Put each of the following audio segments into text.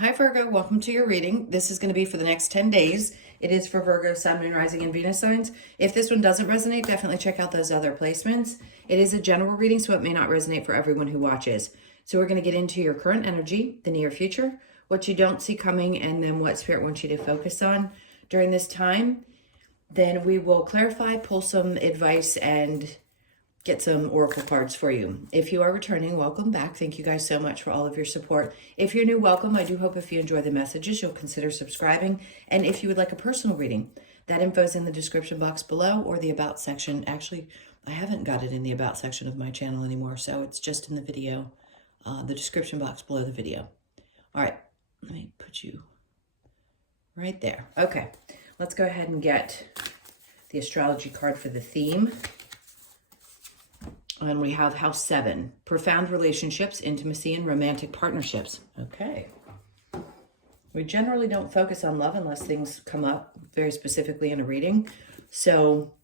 Hi Virgo, welcome to your reading. This is going to be for the next 10 days. It is for Virgo, Sun, Moon, Rising, and Venus signs. If this one doesn't resonate, definitely check out those other placements. It is a general reading, so it may not resonate for everyone who watches. So we're going to get into your current energy, the near future, what you don't see coming, and then what Spirit wants you to focus on during this time. Then we will clarify, pull some advice, and get some oracle cards for you. If you are returning, welcome back. Thank you guys so much for all of your support. If you're new, welcome. I do hope if you enjoy the messages, you'll consider subscribing. And if you would like a personal reading, that info is in the description box below or the about section. Actually, I haven't got it in the about section of my channel anymore, so it's just in the video, the description box below the video. All right, let me put you right there. Okay, let's go ahead and get the astrology card for the theme. And we have House 7, profound relationships, intimacy, and romantic partnerships. Okay. We generally don't focus on love unless things come up very specifically in a reading. So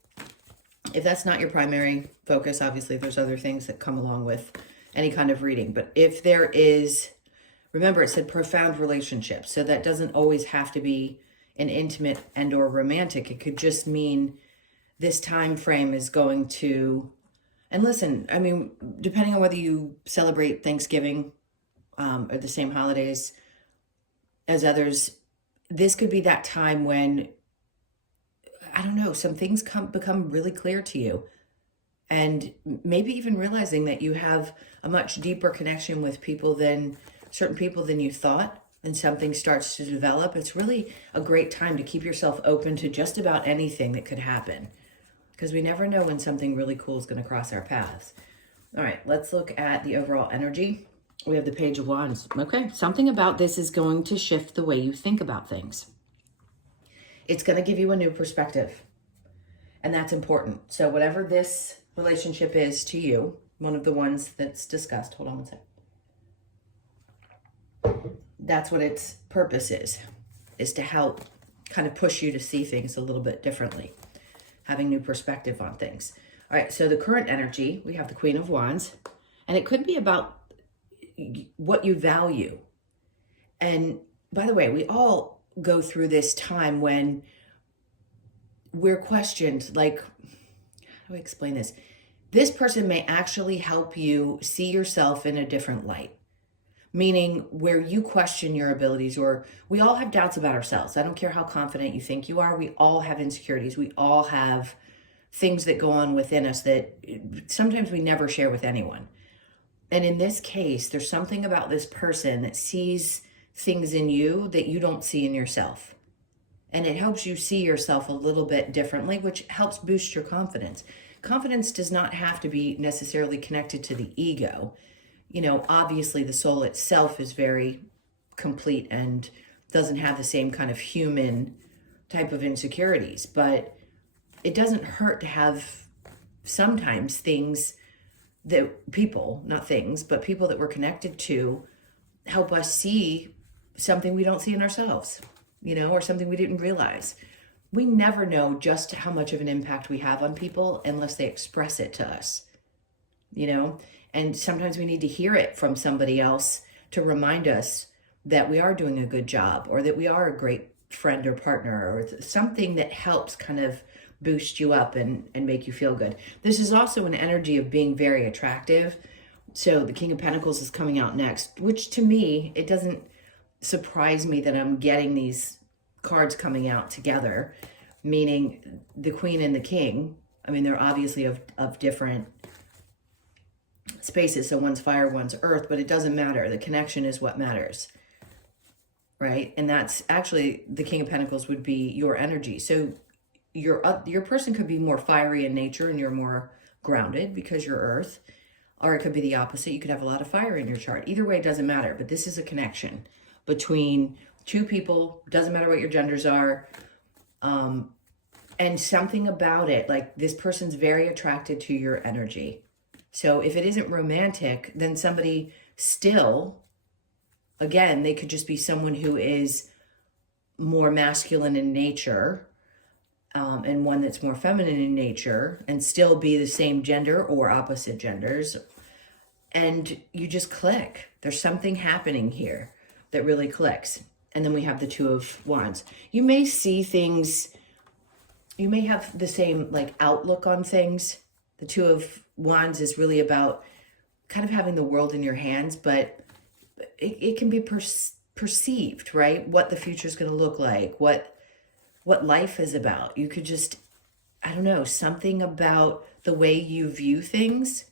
if that's not your primary focus, obviously there's other things that come along with any kind of reading. But if there is, remember it said profound relationships. So that doesn't always have to be an intimate and or romantic. It could just mean this time frame is going to... And listen, I mean, depending on whether you celebrate Thanksgiving or the same holidays as others, this could be that time when, I don't know, some things become really clear to you. And maybe even realizing that you have a much deeper connection with certain people than you thought, and something starts to develop. It's really a great time to keep yourself open to just about anything that could happen, because we never know when something really cool is going to cross our paths. All right, let's look at the overall energy. We have the Page of Wands. Okay, something about this is going to shift the way you think about things. It's going to give you a new perspective, and that's important. So whatever this relationship is to you, one of the ones that's discussed, hold on one sec. That's what its purpose is to help kind of push you to see things a little bit differently. Having new perspective on things. All right, so the current energy, we have the Queen of Wands, and it could be about what you value. And by the way, we all go through this time when we're questioned, like, how do I explain this? This person may actually help you see yourself in a different light. Meaning where you question your abilities, or we all have doubts about ourselves. I don't care how confident you think you are. We all have insecurities. We all have things that go on within us that sometimes we never share with anyone. And in this case, there's something about this person that sees things in you that you don't see in yourself. And it helps you see yourself a little bit differently, which helps boost your confidence. Confidence does not have to be necessarily connected to the ego. You know, obviously the soul itself is very complete and doesn't have the same kind of human type of insecurities, but it doesn't hurt to have sometimes things that people, not things, but people that we're connected to help us see something we don't see in ourselves, you know, or something we didn't realize. We never know just how much of an impact we have on people unless they express it to us, you know. And sometimes we need to hear it from somebody else to remind us that we are doing a good job, or that we are a great friend or partner, or something that helps kind of boost you up and make you feel good. This is also an energy of being very attractive. So the King of Pentacles is coming out next, which to me, it doesn't surprise me that I'm getting these cards coming out together, meaning the Queen and the King. I mean, they're obviously of different spaces, so one's fire, one's earth, but it doesn't matter. The connection is what matters, right? And that's actually, the King of Pentacles would be your energy. So your person could be more fiery in nature and you're more grounded because you're earth, or it could be the opposite. You could have a lot of fire in your chart. Either way, it doesn't matter, but this is a connection between two people. Doesn't matter what your genders are. And something about it, like this person's very attracted to your energy. So if it isn't romantic, then somebody still, again, they could just be someone who is more masculine in nature, and one that's more feminine in nature, and still be the same gender or opposite genders. And you just click. There's something happening here. that really clicks. And then we have the Two of Wands. You may see things, you may have the same like outlook on things. The Two of Wands is really about kind of having the world in your hands, but it can be perceived, right? What the future is going to look like, what life is about. You could just, I don't know, something about the way you view things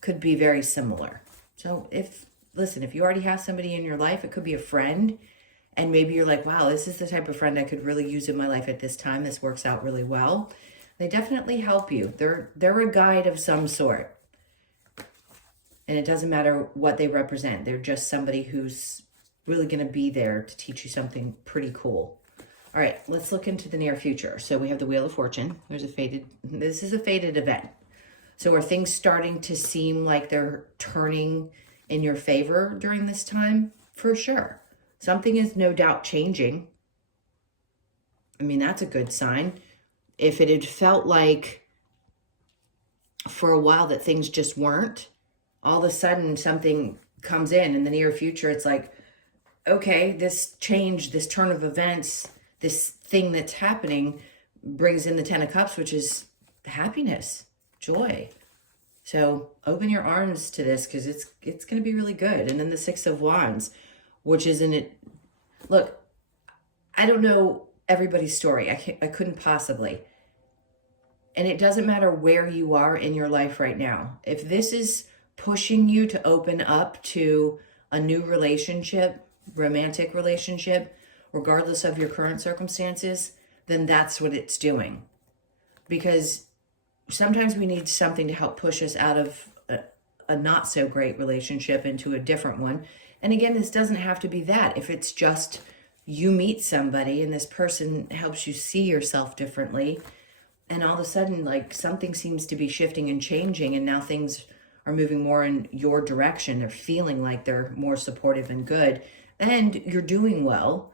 could be very similar. So if you already have somebody in your life, it could be a friend, and maybe you're like, wow, this is the type of friend I could really use in my life at this time. This works out really well. They definitely help you. They're a guide of some sort. And it doesn't matter what they represent. They're just somebody who's really going to be there to teach you something pretty cool. All right, let's look into the near future. So we have the Wheel of Fortune. This is a fated event. So are things starting to seem like they're turning in your favor during this time? For sure. Something is no doubt changing. I mean, that's a good sign. If it had felt like for a while that things just weren't, all of a sudden something comes in the near future. It's like, okay, this change, this turn of events, this thing that's happening brings in the Ten of Cups, which is happiness, joy. So open your arms to this because it's going to be really good. And then the Six of Wands, which isn't it. Look, I don't know everybody's story. I couldn't possibly. And it doesn't matter where you are in your life right now. If this is pushing you to open up to a new relationship, romantic relationship, regardless of your current circumstances, then that's what it's doing. Because sometimes we need something to help push us out of a not so great relationship into a different one. And again, this doesn't have to be that. If it's just you meet somebody and this person helps you see yourself differently, and all of a sudden, like, something seems to be shifting and changing, and now things are moving more in your direction. They're feeling like they're more supportive and good, and you're doing well.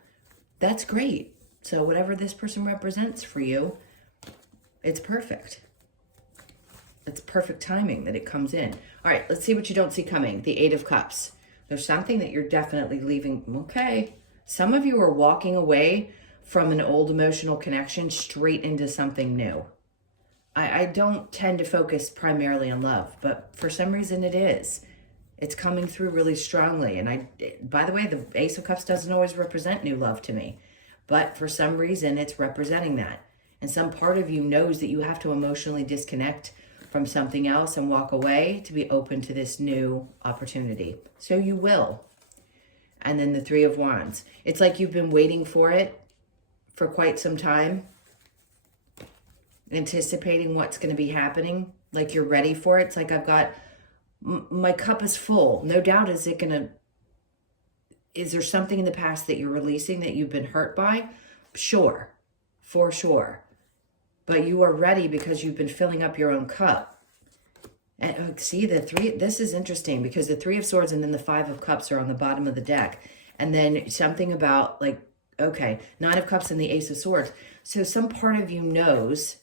That's great. So whatever this person represents for you, it's perfect. It's perfect timing that it comes in. All right, let's see what you don't see coming. The Eight of Cups. There's something that you're definitely leaving. Okay. Some of you are walking away from an old emotional connection straight into something new. I don't tend to focus primarily on love, but for some reason it is. It's coming through really strongly. And by the way, the Ace of Cups doesn't always represent new love to me, but for some reason it's representing that. And some part of you knows that you have to emotionally disconnect from something else and walk away to be open to this new opportunity. So you will. And then the Three of Wands. It's like you've been waiting for it for quite some time, anticipating what's going to be happening, like you're ready for it. It's like, I've got, my cup is full. No doubt, is there something in the past that you're releasing that you've been hurt by? Sure, for sure. But you are ready because you've been filling up your own cup. And see, this is interesting because the Three of Swords and then the Five of Cups are on the bottom of the deck. And then something about, like, okay, Nine of Cups and the Ace of Swords. So some part of you knows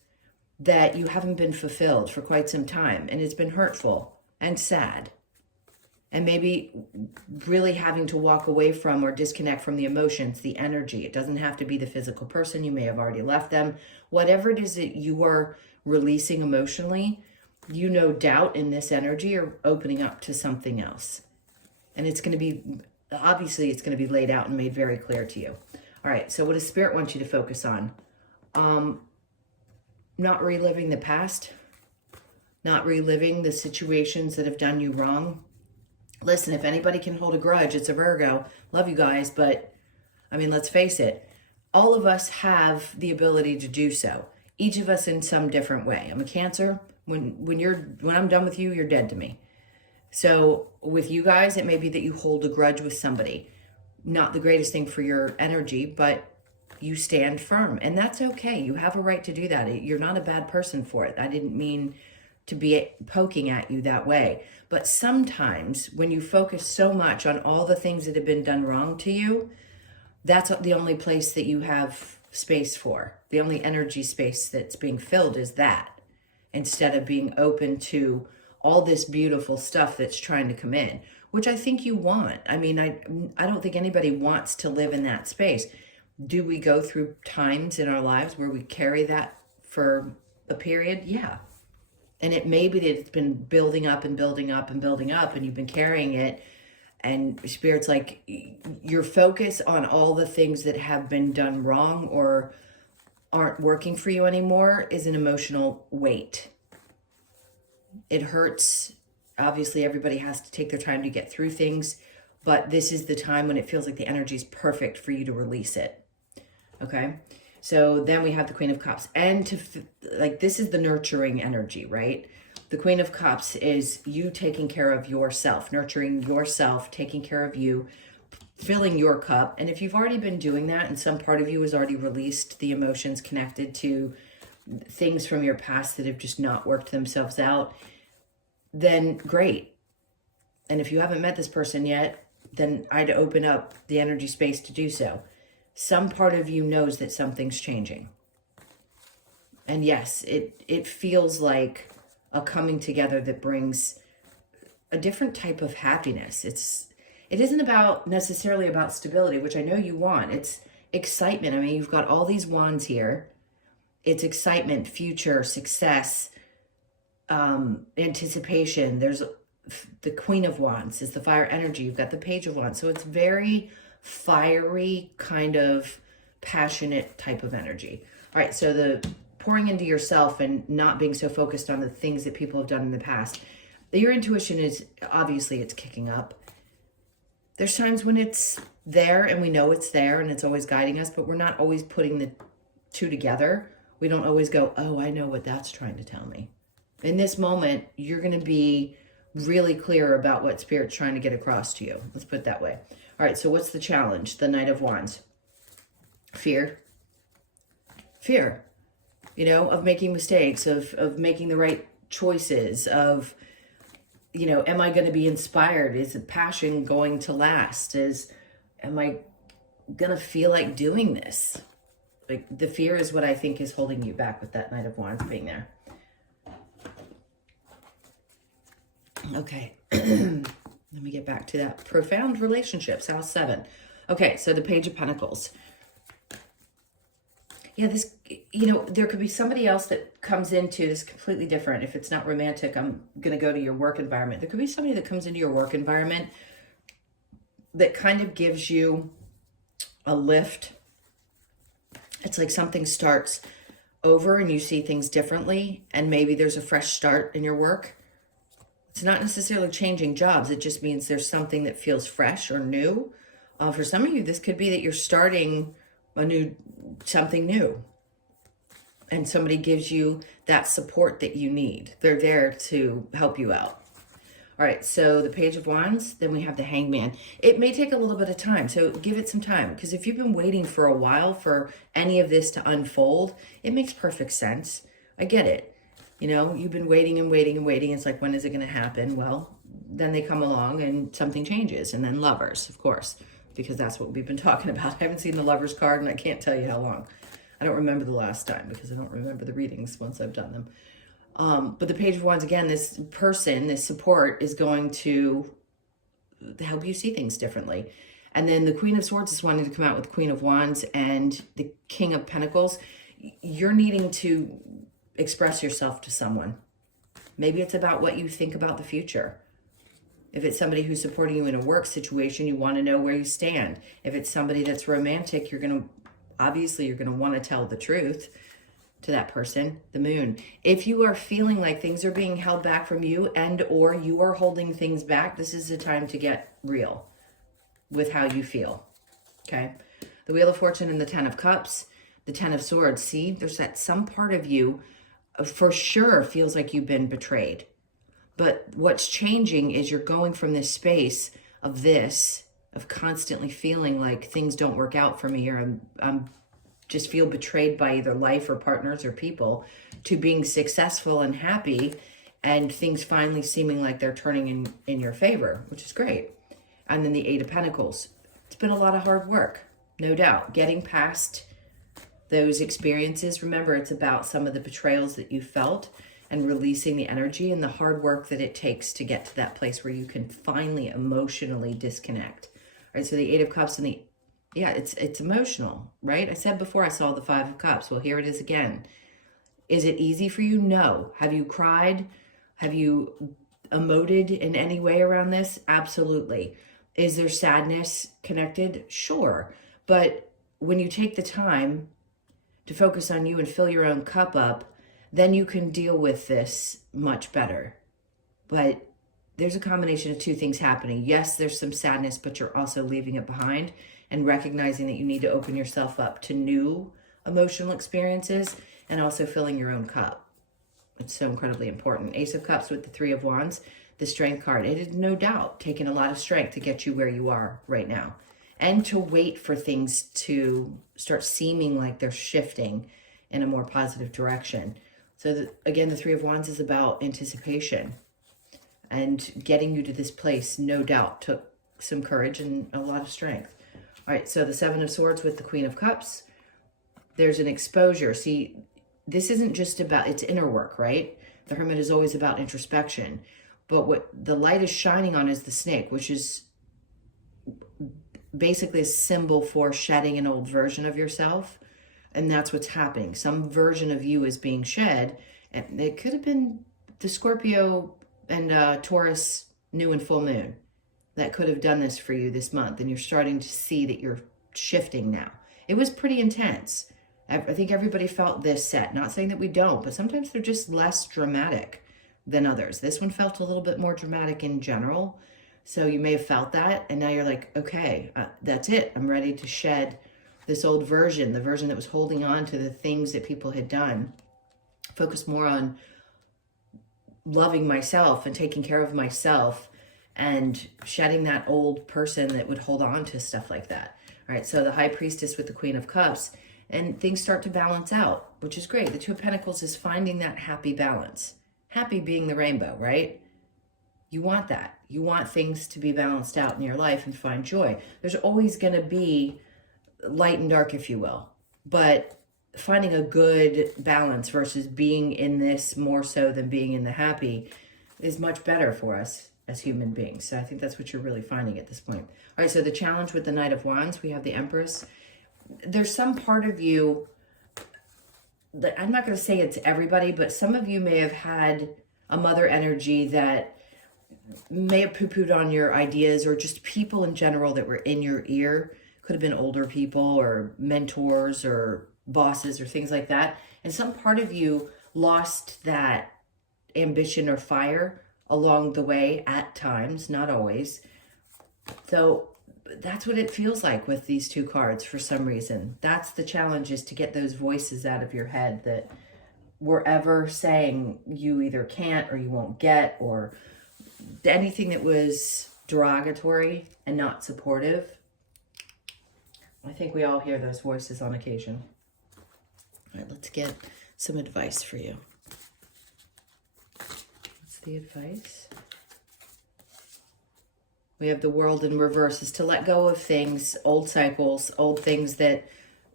that you haven't been fulfilled for quite some time, and it's been hurtful and sad. And maybe really having to walk away from or disconnect from the emotions, the energy. It doesn't have to be the physical person. You may have already left them. Whatever it is that you are releasing emotionally, you no doubt in this energy are opening up to something else. And it's going to be, obviously it's going to be laid out and made very clear to you. All right, so what does Spirit want you to focus on? Not reliving the past, not reliving the situations that have done you wrong. Listen, if anybody can hold a grudge, it's a Virgo. Love you guys, but I mean, let's face it. All of us have the ability to do so. Each of us in some different way. I'm a Cancer. When I'm done with you, you're dead to me. So with you guys, it may be that you hold a grudge with somebody. Not the greatest thing for your energy, but you stand firm, and that's okay. You have a right to do that. You're not a bad person for it. I didn't mean to be poking at you that way. But sometimes when you focus so much on all the things that have been done wrong to you, that's the only place that you have space for. The only energy space that's being filled is that, instead of being open to all this beautiful stuff that's trying to come in. which I think you want. I mean, I don't think anybody wants to live in that space. Do we go through times in our lives where we carry that for a period? Yeah. And it may be that it's been building up and building up and building up, and you've been carrying it, and Spirit's like, your focus on all the things that have been done wrong or aren't working for you anymore is an emotional weight. It hurts. Obviously, everybody has to take their time to get through things, but this is the time when it feels like the energy is perfect for you to release it. Okay? So then we have the Queen of Cups. And this is the nurturing energy, right? The Queen of Cups is you taking care of yourself, nurturing yourself, taking care of you, filling your cup. And if you've already been doing that and some part of you has already released the emotions connected to things from your past that have just not worked themselves out, then great. And if you haven't met this person yet, then I'd open up the energy space to do so. Some part of you knows that something's changing. And yes, it feels like a coming together that brings a different type of happiness. It isn't necessarily about stability, which I know you want. It's excitement. I mean, you've got all these wands here. It's excitement, future, success, anticipation. There's the Queen of Wands is the fire energy. You've got the Page of Wands. So it's very fiery, kind of passionate type of energy. All right, so the pouring into yourself and not being so focused on the things that people have done in the past. Your intuition is, obviously, it's kicking up. There's times when it's there and we know it's there and it's always guiding us, but we're not always putting the two together. We don't always go, oh, I know what that's trying to tell me. In this moment, you're going to be really clear about what Spirit's trying to get across to you. Let's put it that way. All right, so what's the challenge? The Knight of Wands. Fear. Fear, of making mistakes, of making the right choices, of, am I going to be inspired? Is the passion going to last? Am I going to feel like doing this? Like, the fear is what I think is holding you back with that Knight of Wands being there. Okay. Let me get back to that. Profound relationships, house 7. Okay, so the Page of Pentacles. Yeah, this, there could be somebody else that comes into this completely different. If it's not romantic, I'm going to go to your work environment. There could be somebody that comes into your work environment that kind of gives you a lift. It's like something starts over and you see things differently, and maybe there's a fresh start in your work. It's not necessarily changing jobs. It just means there's something that feels fresh or new. For some of you, this could be that you're starting something new. And somebody gives you that support that you need. They're there to help you out. All right, so the Page of Wands, then we have the Hangman. It may take a little bit of time, so give it some time. Because if you've been waiting for a while for any of this to unfold, it makes perfect sense. I get it. You've been waiting and waiting and waiting. It's like, when is it going to happen? Well, then they come along and something changes. And then Lovers, of course, because that's what we've been talking about. I haven't seen the Lovers card and I can't tell you how long. I don't remember the last time because I don't remember the readings once I've done them. But the Page of Wands, again, this person, this support is going to help you see things differently. And then the Queen of Swords is wanting to come out with Queen of Wands, and the King of Pentacles. You're needing to express yourself to someone. Maybe it's about what you think about the future. If it's somebody who's supporting you in a work situation, you want to know where you stand. If it's somebody that's romantic, you're going to want to tell the truth to that person. The Moon. If you are feeling like things are being held back from you or you are holding things back, this is the time to get real with how you feel. Okay? The Wheel of Fortune and the Ten of Cups. The Ten of Swords. See, there's that some part of you for sure feels like you've been betrayed. But what's changing is you're going from this space of constantly feeling like things don't work out for me, or I'm just feel betrayed by either life or partners or people, to being successful and happy and things finally seeming like they're turning in your favor, which is great. And then the Eight of Pentacles. It's been a lot of hard work, no doubt. Getting past those experiences. Remember, it's about some of the betrayals that you felt and releasing the energy and the hard work that it takes to get to that place where you can finally emotionally disconnect. All right, so the Eight of Cups and it's emotional, right? I said before I saw the Five of Cups. Well, here it is again. Is it easy for you? No. Have you cried? Have you emoted in any way around this? Absolutely. Is there sadness connected? Sure. But when you take the time to focus on you and fill your own cup up, then you can deal with this much better. But there's a combination of two things happening. Yes, there's some sadness, but you're also leaving it behind and recognizing that you need to open yourself up to new emotional experiences and also filling your own cup. It's so incredibly important. Ace of Cups with the Three of Wands, the Strength card. It is no doubt taken a lot of strength to get you where you are right now and to wait for things to start seeming like they're shifting in a more positive direction. So again, the Three of Wands is about anticipation, and getting you to this place, no doubt, took some courage and a lot of strength. All right, so the Seven of Swords with the Queen of Cups. There's an exposure. See, this isn't just about, it's inner work, right? The Hermit is always about introspection. But what the light is shining on is the snake, which is basically a symbol for shedding an old version of yourself. And that's what's happening. Some version of you is being shed. And it could have been the Scorpio and Taurus new and full moon that could have done this for you this month. And you're starting to see that you're shifting now. It was pretty intense. I think everybody felt this set. Not saying that we don't, but sometimes they're just less dramatic than others. This one felt a little bit more dramatic in general. So you may have felt that. And now you're like, okay, that's it. I'm ready to shed this old version, the version that was holding on to the things that people had done. Focus more on loving myself and taking care of myself and shedding that old person that would hold on to stuff like that. All right, so the High Priestess with the Queen of Cups, and things start to balance out, which is great. The Two of Pentacles is finding that happy balance. Happy being the rainbow, right? You want that. You want things to be balanced out in your life and find joy. There's always going to be light and dark, if you will. But finding a good balance versus being in this more so than being in the happy is much better for us as human beings. So I think that's what you're really finding at this point. All right, so the challenge with the Knight of Wands, we have the Empress. There's some part of you, I'm not going to say it's everybody, but some of you may have had a mother energy that may have poo-pooed on your ideas, or just people in general that were in your ear. Could have been older people or mentors or bosses or things like that. And some part of you lost that ambition or fire along the way at times, not always. So that's what it feels like with these two cards for some reason. That's the challenge, is to get those voices out of your head that were ever saying you either can't or you won't get, or anything that was derogatory and not supportive. I think we all hear those voices on occasion. All right, let's get some advice for you. What's the advice? We have the World in reverse, is to let go of things, old cycles, old things that,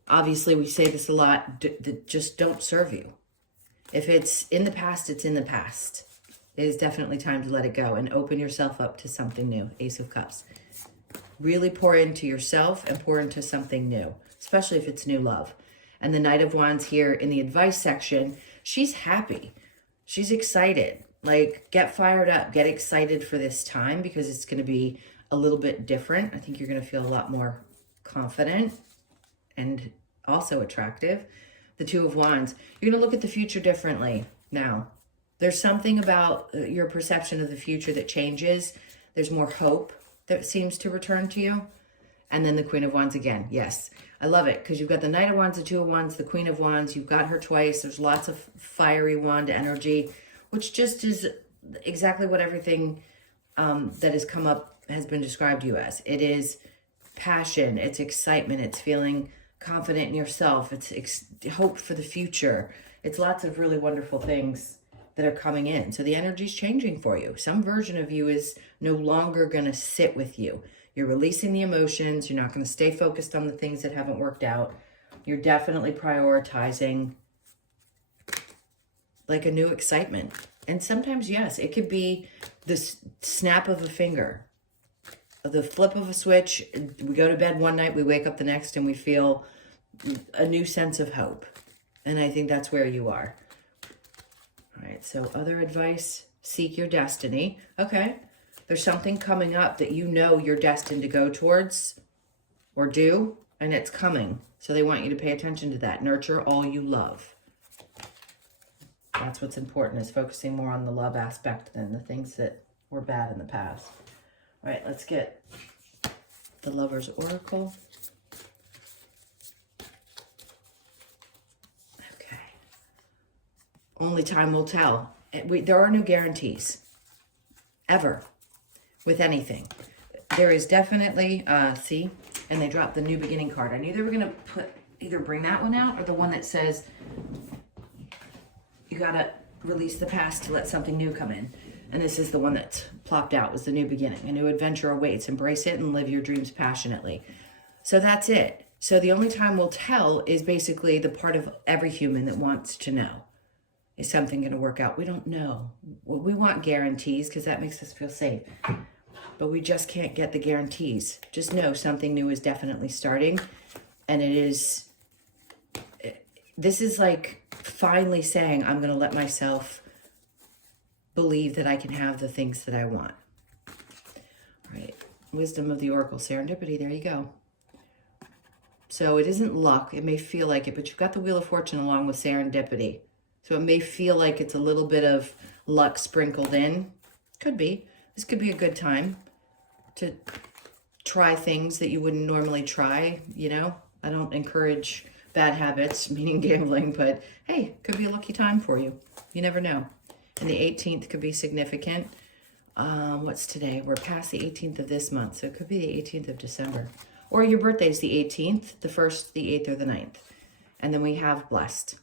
obviously we say this a lot, that just don't serve you. If it's in the past, it's in the past. It is definitely time to let it go and open yourself up to something new. Ace of Cups. Really pour into yourself and pour into something new, especially if it's new love. And the Knight of Wands here in the advice section, she's happy. She's excited. Like, get fired up, get excited for this time, because it's going to be a little bit different. I think you're going to feel a lot more confident and also attractive. The Two of Wands, you're going to look at the future differently now. There's something about your perception of the future that changes. There's more hope that seems to return to you. And then the Queen of Wands again. Yes, I love it, because you've got the Knight of Wands, the Two of Wands, the Queen of Wands. You've got her twice. There's lots of fiery wand energy, which just is exactly what everything that has come up has been described to you as. It is passion, it's excitement, it's feeling confident in yourself, it's hope for the future. It's lots of really wonderful things that are coming in. So the energy's changing for you. Some version of you is no longer going to sit with you. You're releasing the emotions. You're not going to stay focused on the things that haven't worked out. You're definitely prioritizing like a new excitement. And sometimes, yes, it could be the snap of a finger, the flip of a switch. We go to bed one night, we wake up the next, and we feel a new sense of hope. And I think that's where you are. All right, so other advice, seek your destiny. Okay, there's something coming up that you know you're destined to go towards or do, and it's coming. So they want you to pay attention to that. Nurture all you love. That's what's important, is focusing more on the love aspect than the things that were bad in the past. All right, let's get the Lover's Oracle. Okay. Only time will tell. There are no guarantees, ever, with anything. There is definitely, see, and they dropped the New Beginning card. I knew they were going to either bring that one out or the one that says, you got to release the past to let something new come in. And this is the one that plopped out, was the New Beginning. A new adventure awaits. Embrace it and live your dreams passionately. So that's it. So the only time will tell is basically the part of every human that wants to know. Is something going to work out? We don't know. We want guarantees because that makes us feel safe. But we just can't get the guarantees. Just know something new is definitely starting. And this is like finally saying, I'm going to let myself believe that I can have the things that I want. All right. Wisdom of the Oracle, serendipity. There you go. So it isn't luck. It may feel like it, but you've got the Wheel of Fortune along with serendipity. So it may feel like it's a little bit of luck sprinkled in. Could be. This could be a good time to try things that you wouldn't normally try, you know. I don't encourage bad habits, meaning gambling, but hey, could be a lucky time for you. You never know. And the 18th could be significant. What's today? We're past the 18th of this month, so it could be the 18th of December. Or your birthday's the 18th, the 1st, the 8th, or the 9th. And then we have blessed.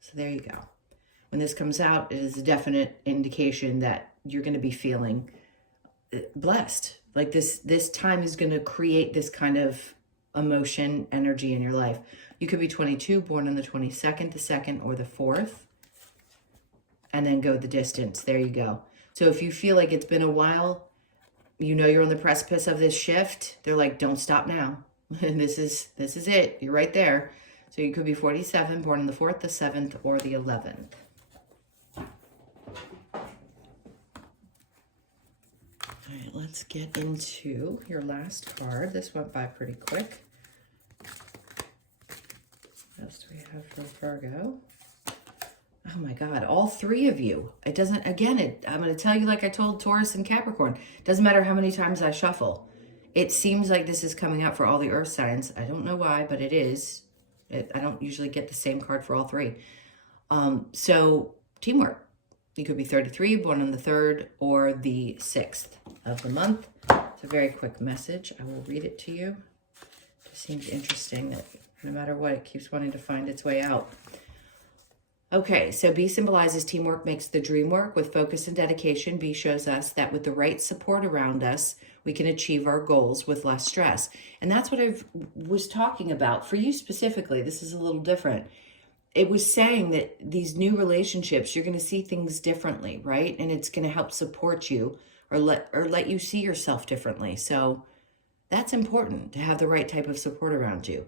So there you go. When this comes out, it is a definite indication that you're going to be feeling blessed. Like this time is going to create this kind of emotion, energy in your life. You could be 22, born on the 22nd, the 2nd, or the 4th. And then go the distance. There you go. So if you feel like it's been a while, you know you're on the precipice of this shift. They're like, don't stop now. And this is it. You're right there. So you could be 47, born on the 4th, the 7th, or the 11th. All right, let's get into your last card. This went by pretty quick. What else do we have for Virgo? Oh my God, all three of you. It doesn't, again, I'm going to tell you like I told Taurus and Capricorn. It doesn't matter how many times I shuffle. It seems like this is coming out for all the earth signs. I don't know why, but it is. I don't usually get the same card for all three. So teamwork. You could be 33, born on the 3rd or the 6th of the month. It's a very quick message. I will read it to you. It just seems interesting that no matter what, it keeps wanting to find its way out. Okay, so B symbolizes teamwork makes the dream work. With focus and dedication, B shows us that with the right support around us, we can achieve our goals with less stress. And that's what I was talking about. For you specifically, this is a little different. It was saying that these new relationships, you're going to see things differently, right? And it's going to help support you or let you see yourself differently. So that's important, to have the right type of support around you.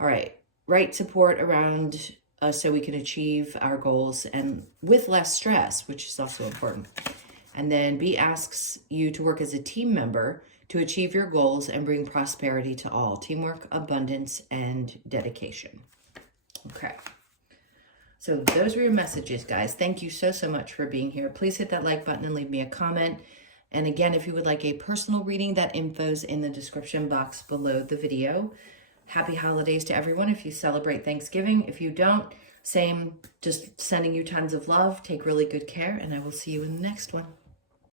All right, right support around us so we can achieve our goals and with less stress, which is also important. And then B asks you to work as a team member to achieve your goals and bring prosperity to all. Teamwork, abundance, and dedication. Okay. So those were your messages, guys. Thank you so much for being here. Please hit that like button and leave me a comment. And again, if you would like a personal reading, that info's in the description box below the video. Happy holidays to everyone if you celebrate Thanksgiving. If you don't, same, just sending you tons of love. Take really good care, and I will see you in the next one.